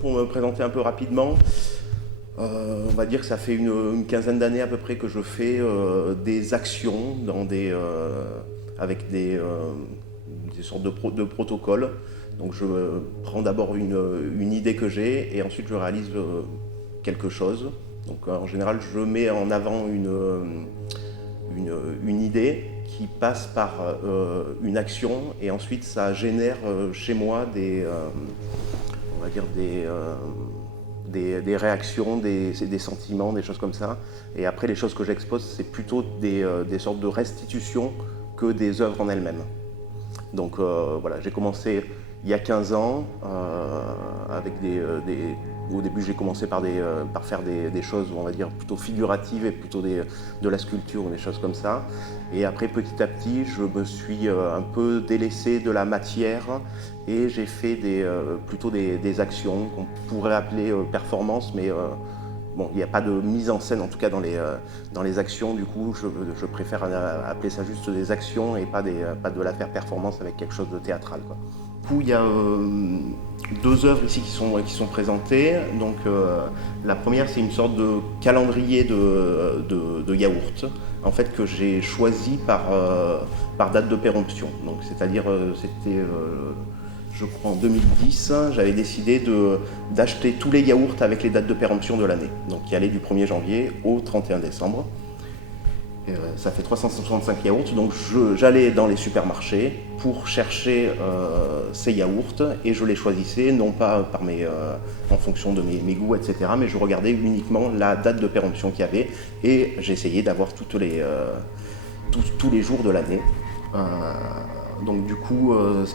Pour me présenter un peu rapidement, on va dire que ça fait une quinzaine d'années à peu près que je fais des actions avec des sortes de protocoles. Donc je prends d'abord une idée que j'ai et ensuite je réalise quelque chose. Donc en général je mets en avant une idée qui passe par une action et ensuite ça génère chez moi on va dire des réactions, des sentiments, des choses comme ça. Et après, les choses que j'expose, c'est plutôt des sortes de restitutions que des œuvres en elles-mêmes. Donc voilà, j'ai commencé il y a 15 ans avec au début, j'ai commencé par faire des choses, on va dire, plutôt figuratives et plutôt de la sculpture ou des choses comme ça. Et après, petit à petit, je me suis un peu délaissé de la matière et j'ai fait plutôt des actions qu'on pourrait appeler performances, mais bon, il n'y a pas de mise en scène, en tout cas dans les actions. Du coup, je préfère appeler ça juste des actions et pas de la faire performance avec quelque chose de théâtral, quoi. Du coup, il y a deux œuvres ici qui sont présentées. Donc, la première, c'est une sorte de calendrier de yaourt, en fait, que j'ai choisi par date de péremption. Donc, c'est-à-dire, c'était je crois en 2010, j'avais décidé d'acheter tous les yaourts avec les dates de péremption de l'année, donc qui allaient du 1er janvier au 31 décembre. Ça fait 365 yaourts, donc j'allais dans les supermarchés pour chercher ces yaourts et je les choisissais, non pas en fonction de mes goûts, etc., mais je regardais uniquement la date de péremption qu'il y avait et j'essayais d'avoir tous les jours de l'année. Donc du coup, ce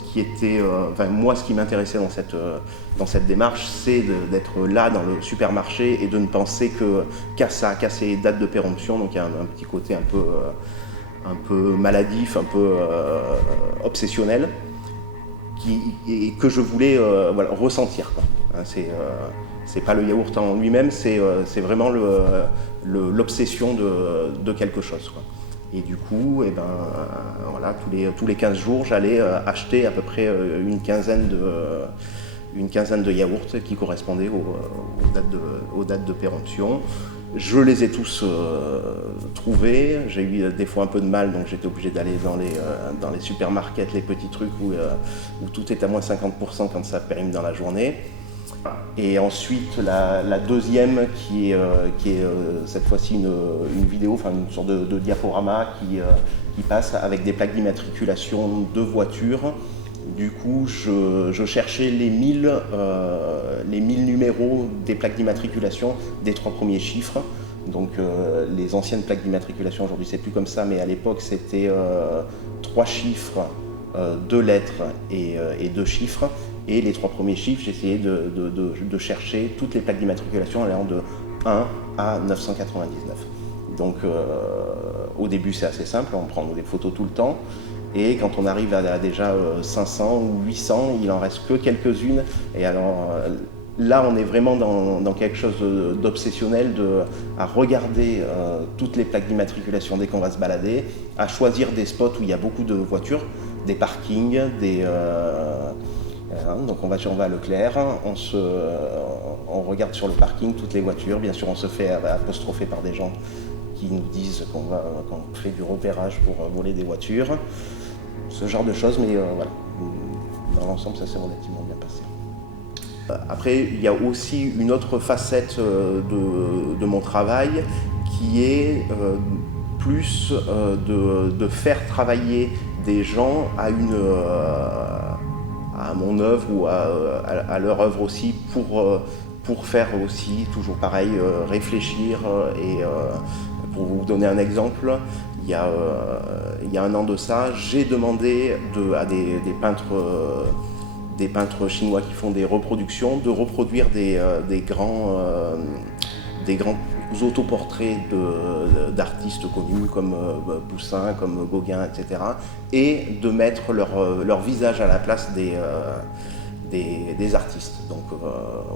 qui m'intéressait dans cette démarche, c'est d'être là dans le supermarché et de ne penser qu'à ces dates de péremption. Donc il y a un petit côté un peu maladif, un peu obsessionnel, et que je voulais ressentir, quoi. C'est pas le yaourt en lui-même, c'est vraiment l'obsession de quelque chose, quoi. Et du coup, voilà, tous les 15 jours, j'allais acheter à peu près une quinzaine de yaourts qui correspondaient aux dates de péremption. Je les ai tous trouvés. J'ai eu des fois un peu de mal, donc j'étais obligé d'aller dans les supermarkets, les petits trucs où tout est à moins 50% quand ça périme dans la journée. Et ensuite, la deuxième qui est cette fois-ci une vidéo, enfin une sorte de diaporama qui passe avec des plaques d'immatriculation de voitures. Du coup, je cherchais les 1000 numéros des plaques d'immatriculation des 3 premiers chiffres. Donc les anciennes plaques d'immatriculation, aujourd'hui c'est plus comme ça, mais à l'époque c'était 3 chiffres, 2 lettres et 2 chiffres. Et les 3 premiers chiffres, j'essayais de chercher toutes les plaques d'immatriculation allant de 1 à 999. Donc au début c'est assez simple, on prend des photos tout le temps. Et quand on arrive à déjà 500 ou 800, il en reste que quelques-unes. Et alors là, on est vraiment dans quelque chose d'obsessionnel, à regarder toutes les plaques d'immatriculation dès qu'on va se balader, à choisir des spots où il y a beaucoup de voitures, des parkings, donc on va à Leclerc, on regarde sur le parking toutes les voitures. Bien sûr, on se fait apostropher par des gens qui nous disent qu'on fait du repérage pour voler des voitures. Ce genre de choses, mais voilà. Dans l'ensemble, ça s'est relativement bien passé. Après, il y a aussi une autre facette de mon travail qui est plus de faire travailler des gens à mon œuvre ou à leur œuvre aussi pour faire aussi, toujours pareil, réfléchir. Et pour vous donner un exemple, il y a un an de ça, j'ai demandé à des peintres chinois qui font des reproductions de reproduire des grands autoportraits d'artistes connus comme Poussin, comme Gauguin, etc. et de mettre leur visage à la place des artistes. Donc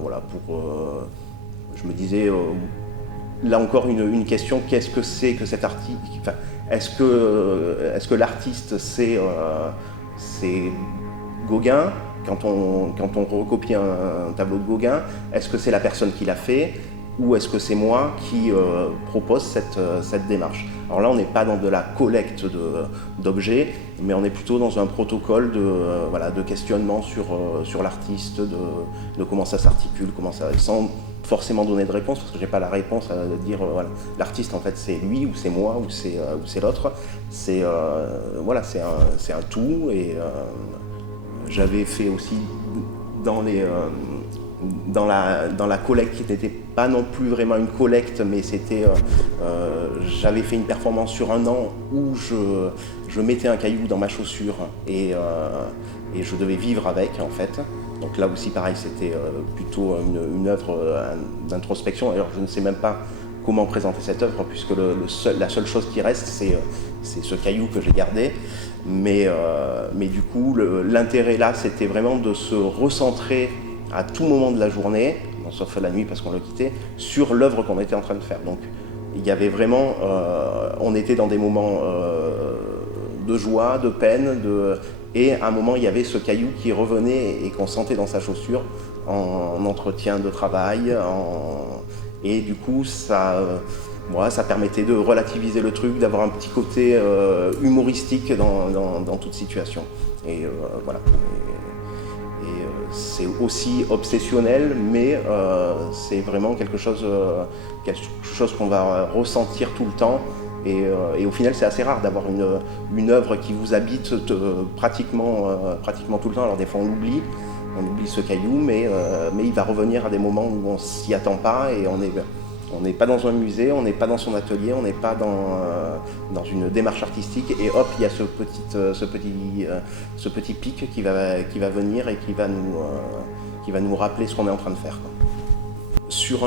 voilà, je me disais, là encore une question, qu'est-ce que c'est que cet artiste, enfin, est-ce que l'artiste c'est Gauguin, quand on recopie un tableau de Gauguin, est-ce que c'est la personne qui l'a fait ou est-ce que c'est moi qui propose cette démarche? Alors là, on n'est pas dans de la collecte d'objets, mais on est plutôt dans un protocole de questionnement sur l'artiste, de comment ça s'articule, sans forcément donner de réponse, parce que je n'ai pas la réponse à dire voilà, l'artiste en fait c'est lui ou c'est moi ou c'est l'autre. C'est un tout, et j'avais fait aussi dans la collecte qui n'était pas non plus vraiment une collecte, mais c'était j'avais fait une performance sur un an où je mettais un caillou dans ma chaussure et je devais vivre avec en fait. Donc là aussi pareil, c'était plutôt une œuvre d'introspection. Alors je ne sais même pas comment présenter cette œuvre, puisque la seule chose qui reste c'est ce caillou que j'ai gardé. Mais du coup l'intérêt là c'était vraiment de se recentrer à tout moment de la journée, sauf la nuit parce qu'on l'a quitté, sur l'œuvre qu'on était en train de faire. Donc il y avait vraiment, on était dans des moments de joie, de peine, et à un moment il y avait ce caillou qui revenait et qu'on sentait dans sa chaussure en entretien de travail, et du coup ça permettait de relativiser le truc, d'avoir un petit côté humoristique dans toute situation. Et voilà. C'est aussi obsessionnel, mais c'est vraiment quelque chose qu'on va ressentir tout le temps. Et au final, c'est assez rare d'avoir une œuvre qui vous habite pratiquement tout le temps. Alors des fois, on oublie ce caillou, mais il va revenir à des moments où on s'y attend pas, et on n'est pas dans un musée, on n'est pas dans son atelier, on n'est pas dans une démarche artistique, et hop, il y a ce petit pic qui va venir et qui va nous rappeler ce qu'on est en train de faire. Sur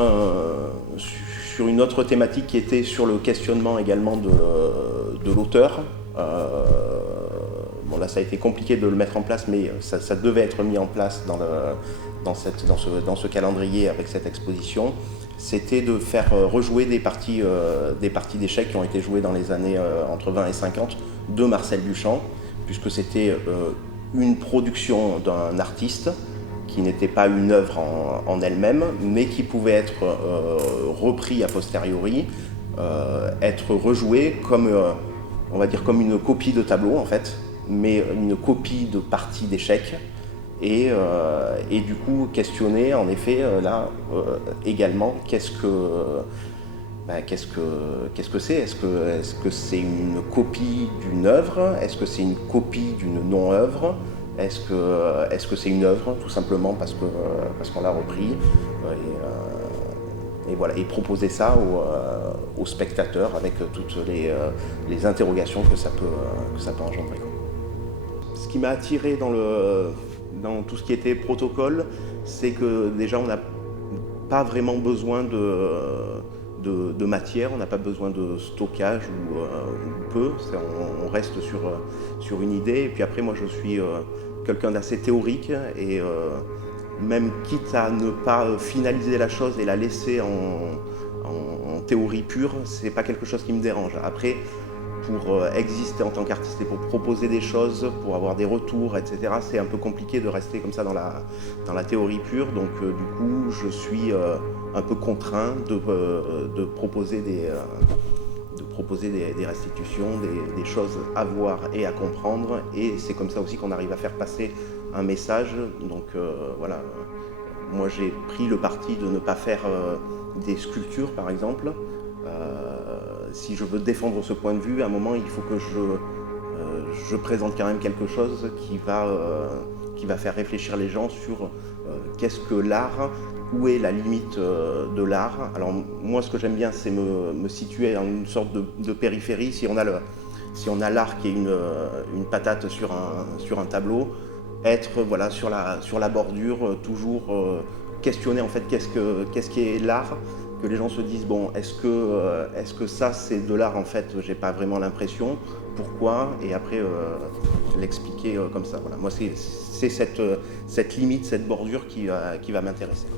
une autre thématique qui était sur le questionnement également de l'auteur, bon là ça a été compliqué de le mettre en place, mais ça devait être mis en place dans ce calendrier avec cette exposition. C'était de faire rejouer des parties d'échecs qui ont été jouées dans les années entre 20 et 50 de Marcel Duchamp, puisque c'était une production d'un artiste qui n'était pas une œuvre en elle-même, mais qui pouvait être repris a posteriori, être rejoué comme, on va dire, comme une copie de tableau en fait, mais une copie de partie d'échecs. Et du coup questionner en effet là également qu'est-ce que c'est. Est-ce que c'est une copie d'une œuvre? Est-ce que c'est une copie d'une non-œuvre? Est-ce que c'est une œuvre tout simplement parce qu'on l'a repris? Et voilà, et proposer ça aux spectateurs avec toutes les interrogations que ça peut engendrer. Ce qui m'a attiré dans tout ce qui était protocole, c'est que déjà on n'a pas vraiment besoin de matière, on n'a pas besoin de stockage ou peu, on reste sur une idée. Et puis après, moi je suis quelqu'un d'assez théorique, et même quitte à ne pas finaliser la chose et la laisser en théorie pure, c'est pas quelque chose qui me dérange. Après, pour exister en tant qu'artiste et pour proposer des choses, pour avoir des retours, etc., c'est un peu compliqué de rester comme ça dans la théorie pure. Donc du coup, je suis un peu contraint de proposer des restitutions, des choses à voir et à comprendre. Et c'est comme ça aussi qu'on arrive à faire passer un message. Donc voilà, moi j'ai pris le parti de ne pas faire des sculptures par exemple. Si je veux défendre ce point de vue, à un moment il faut que je présente quand même quelque chose qui va faire réfléchir les gens sur qu'est-ce que l'art, où est la limite de l'art. Alors moi ce que j'aime bien, c'est me situer en une sorte de périphérie. Si on a l'art qui est une patate sur un tableau, être voilà, sur la bordure, toujours questionner en fait qu'est-ce qui est l'art, que les gens se disent bon, est-ce que ça c'est de l'art? En fait j'ai pas vraiment l'impression, pourquoi? Et après l'expliquer comme ça. Voilà. Moi c'est cette limite, cette bordure qui va m'intéresser.